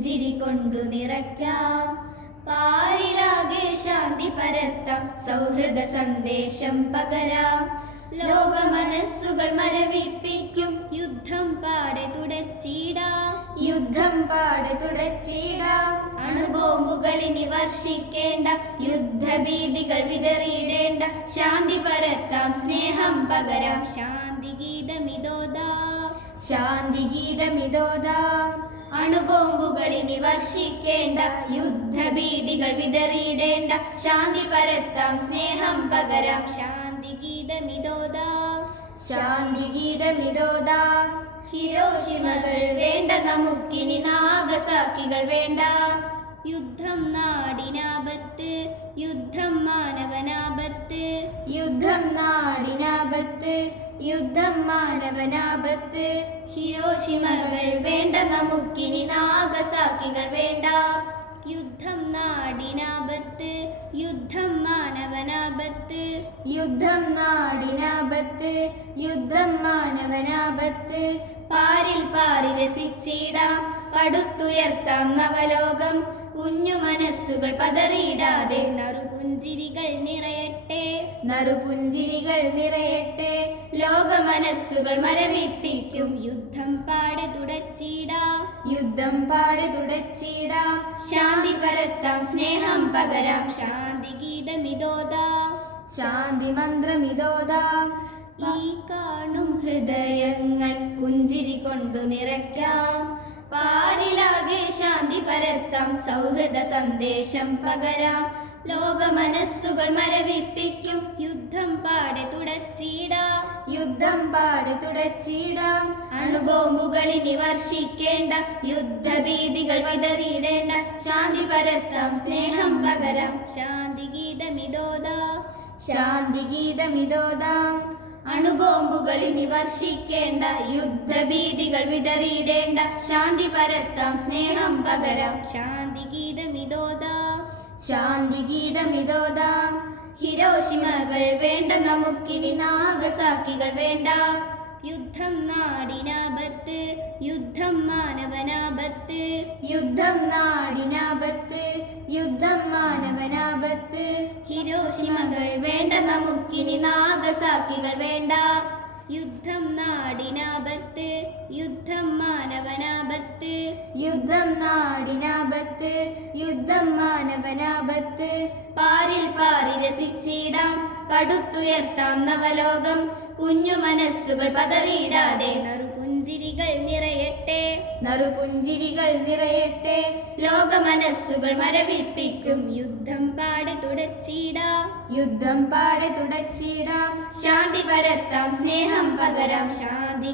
പുഞ്ചിരി കൊണ്ടു നിറയ്ക്കാം. പാരിലാകെ ശാന്തി പരത്താം. സൗഹൃദ സന്ദേശം പകരാം. ലോക മനസ്സുകൾ മരവിപ്പിക്കും. യുദ്ധം പാടെ തുടച്ചിടാം. യുദ്ധം പാടെ തുടച്ചിടാം. അണുബോംബുകൾ ഇനി വർഷിക്കേണ്ട. യുദ്ധഭീതികൾ വിതറിയിടേണ്ട. ശാന്തി പരത്താം. സ്നേഹം പകരാം. ശാന്തി ഗീതമിതോദാ ശാന്തി ഗീതമിതോദാ അണുബോംബുകൾ ഇനി വർഷിക്കേണ്ട യുദ്ധഭീതികൾ വിതറിയിടേണ്ട ശാന്തി പരത്താം സ്നേഹം പകരാം. ശാന്തി ഗീതമിതോദാ ശാന്തി ഗീതമിതോദാ ഹിരോഷിമകൾ വേണ്ട നമുക്കിനി നാഗസാക്കികൾ വേണ്ട. യുദ്ധം നാടിനാപത്ത് യുദ്ധം മാനവനാപത്ത്. യുദ്ധം നാടിനാപത്ത് യുദ്ധം മാനവനാപത്ത്. ഹിരോഷിമകൾ വേണ്ട നമുക്കിനി നാഗസാക്കികൾ വേണ്ട. യുദ്ധം നാടിനാപത്ത് യുദ്ധം മാനവനാപത്ത്. യുദ്ധം നാടിനാപത്ത് യുദ്ധം മാനവനാപത്ത്. പാരിൽ പാരി രസിച്ചിടാം പടുത്തുയർത്താം നവലോകം. കുഞ്ഞു മനസ്സുകൾ പതറിയിടാതെ നറുപുഞ്ചിരികൾ നിറയട്ടെ. നറുപുഞ്ചിരികൾ നിറയട്ടെ. ലോക മനസ്സുകൾ മരവിപ്പിക്കും. യുദ്ധം പാടെ തുടച്ചിടാം. യുദ്ധം പാടെ തുടച്ചിടാം. ശാന്തി പരത്താം സ്നേഹം പകരാം. ശാന്തി ഗീതമിതോദാ ശാന്തി മന്ത്രമിതോദാ ഈ കാണും ഹൃദയങ്ങൾ പുഞ്ചിരി കൊണ്ടു നിറയ്ക്കാം. പാരിലാകെ ശാന്തി പരത്താം സൗഹൃദ സന്ദേശം പകരാം. ലോക മനസ്സുകൾ മരവിപ്പിക്കും യുദ്ധം പാടെ തുടച്ചിടാം. യുദ്ധം പാടെ തുടച്ചിടാം. അണുബോംബുകൾ ഇനി വർഷിക്കേണ്ട യുദ്ധഭീതികൾ വിതറിയിടേണ്ട. ശാന്തി പരത്താം സ്നേഹം പകരാം. ശാന്തി ഗീതമിതോദാ ശാന്തി ഗീതമിതോദാ അണുബോംബുകൾ ഇനി വർഷിക്കേണ്ട യുദ്ധഭീതികൾ വിതറിയിടേണ്ട ശാന്തി പരത്താം സ്നേഹം പകരാം. ശാന്തി ഗീതമിതോദാ ശാന്തി ഗീതമിതോദാ ഹിരോഷിമകൾ വേണ്ട നമുക്കിനി നാഗസാക്കികൾ വേണ്ട. യുദ്ധം നാടിനാപത്ത് യുദ്ധം മാനവനാപത്ത്. യുദ്ധം നാടിനാപത്ത് യുദ്ധം മാനവനാപത്ത്. ഹിരോഷിമകൾ വേണ്ട നമുക്കിനി നാഗസാക്കികൾ വേണ്ട. യുദ്ധം നാടിനാപത്ത് യുദ്ധം മാനവനാപത്ത്. യുദ്ധം നാടിനാപത്ത് യുദ്ധം മാനവനാപത്ത്. പാരിൽ പാറി രസിച്ചിടാം പടുത്തുയർത്താം നവലോകം. കുഞ്ഞു മനസ്സുകൾ പതറിയിടാതെ നറുപുഞ്ചിരികൾ നിറയട്ടെ. നറുപുഞ്ചിരികൾ നിറയട്ടെ. ലോക മനസ്സുകൾ മരവിപ്പിക്കും യുദ്ധം പാടെ തുടച്ചിടാം യുദ്ധം പാടെ തുടച്ചിടാം. ശാന്തി പരത്താം സ്നേഹം പകരാം. ശാന്തി